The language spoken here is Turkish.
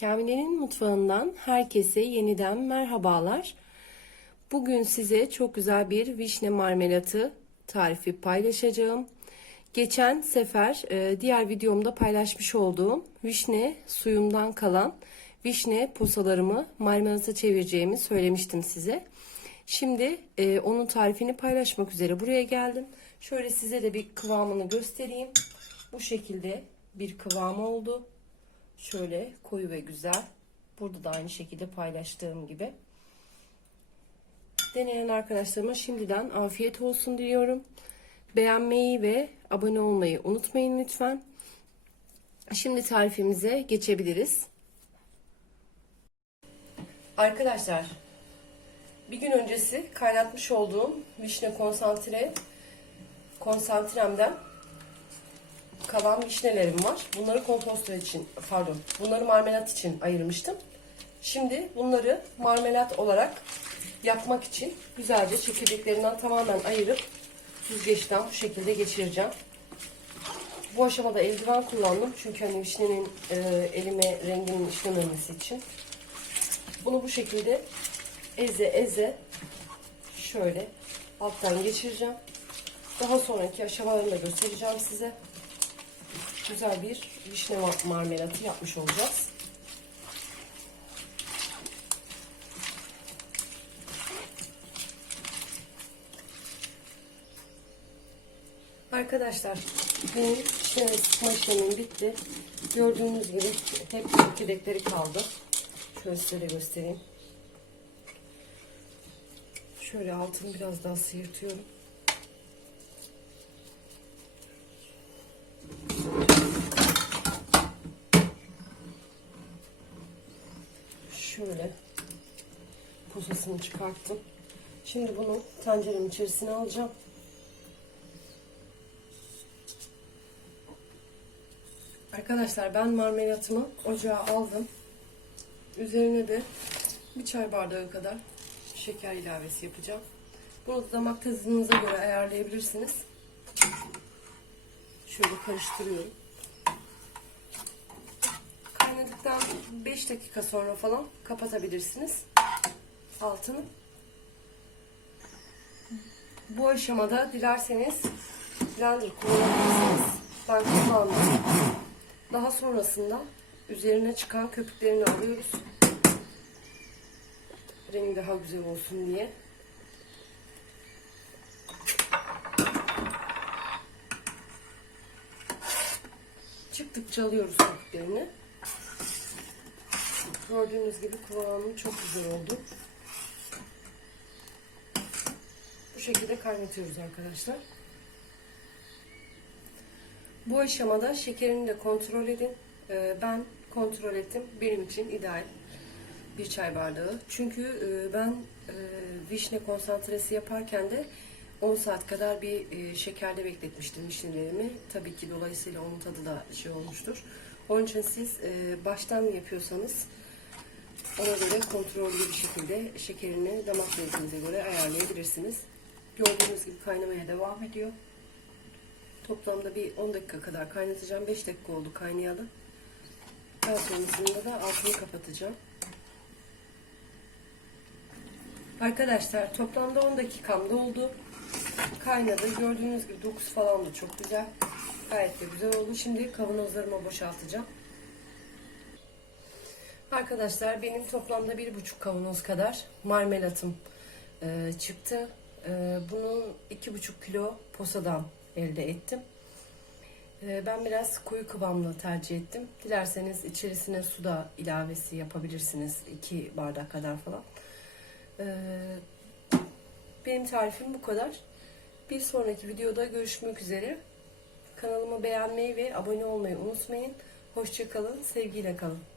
Kamile'nin mutfağından herkese yeniden merhabalar. Bugün size çok güzel bir vişne marmelatı tarifi paylaşacağım. Geçen sefer e, diğer videomda paylaşmış olduğum vişne suyumdan kalan vişne posalarımı marmelata çevireceğimi söylemiştim size. Şimdi e, onun tarifini paylaşmak üzere buraya geldim. Şöyle size de bir kıvamını göstereyim. Bu şekilde bir kıvam oldu. Şöyle koyu ve güzel. Burada da aynı şekilde paylaştığım gibi. Deneyen arkadaşlarıma şimdiden afiyet olsun diliyorum. Beğenmeyi ve abone olmayı unutmayın lütfen. Şimdi tarifimize geçebiliriz. Arkadaşlar bir gün öncesi kaynatmış olduğum vişne konsantre konsantremden kalan vişnelerim var. Bunları komposto için, pardon, bunları marmelat için ayırmıştım. Şimdi bunları marmelat olarak yapmak için güzelce çekirdeklerinden tamamen ayırıp süzgeçten bu şekilde geçireceğim. Bu aşamada eldiven kullandım çünkü hani vişnenin e, elime renginin işlememesi için. Bunu bu şekilde eze eze şöyle alttan geçireceğim. Daha sonraki aşamalarını da göstereceğim size güzel bir vişne marmelatı yapmış olacağız. Arkadaşlar benim vişne sıkma işlemim bitti. Gördüğünüz gibi hep çekirdekleri kaldı. Şöyle size de göstereyim. Şöyle altını biraz daha sıyırtıyorum. Şöyle posasını çıkarttım. Şimdi bunu tencerenin içerisine alacağım. Arkadaşlar ben marmelatımı ocağa aldım. Üzerine de bir çay bardağı kadar şeker ilavesi yapacağım. Bunu da damak tadınıza göre ayarlayabilirsiniz. Şöyle karıştırıyorum kaynadıktan 5 dakika sonra falan kapatabilirsiniz altını. Bu aşamada dilerseniz blender kullanabilirsiniz. Ben kullandım. Daha sonrasında üzerine çıkan köpüklerini alıyoruz. Rengi daha güzel olsun diye. Çıktıkça alıyoruz köpüklerini. Gördüğünüz gibi kıvamı çok güzel oldu. Bu şekilde kaynatıyoruz arkadaşlar. Bu aşamada şekerini de kontrol edin. Ee, ben kontrol ettim. Benim için ideal bir çay bardağı. Çünkü e, ben e, vişne konsantresi yaparken de 10 saat kadar bir e, şekerde bekletmiştim vişnelerimi. Tabii ki dolayısıyla onun tadı da şey olmuştur. Onun için siz baştan yapıyorsanız ona göre kontrollü bir şekilde şekerini damak zevkinize göre ayarlayabilirsiniz. Gördüğünüz gibi kaynamaya devam ediyor. Toplamda bir 10 dakika kadar kaynatacağım. 5 dakika oldu kaynayalı. Daha sonrasında da altını kapatacağım. Arkadaşlar toplamda 10 dakikamda oldu. Kaynadı. Gördüğünüz gibi dokusu falan da çok güzel. Gayet de güzel oldu. Şimdi kavanozlarıma boşaltacağım. Arkadaşlar benim toplamda bir buçuk kavanoz kadar marmelatım e, çıktı. E, bunu iki buçuk kilo posadan elde ettim. E, ben biraz koyu kıvamlı tercih ettim. Dilerseniz içerisine su da ilavesi yapabilirsiniz. iki bardak kadar falan. E, benim tarifim bu kadar. Bir sonraki videoda görüşmek üzere. Kanalımı beğenmeyi ve abone olmayı unutmayın. Hoşçakalın, sevgiyle kalın.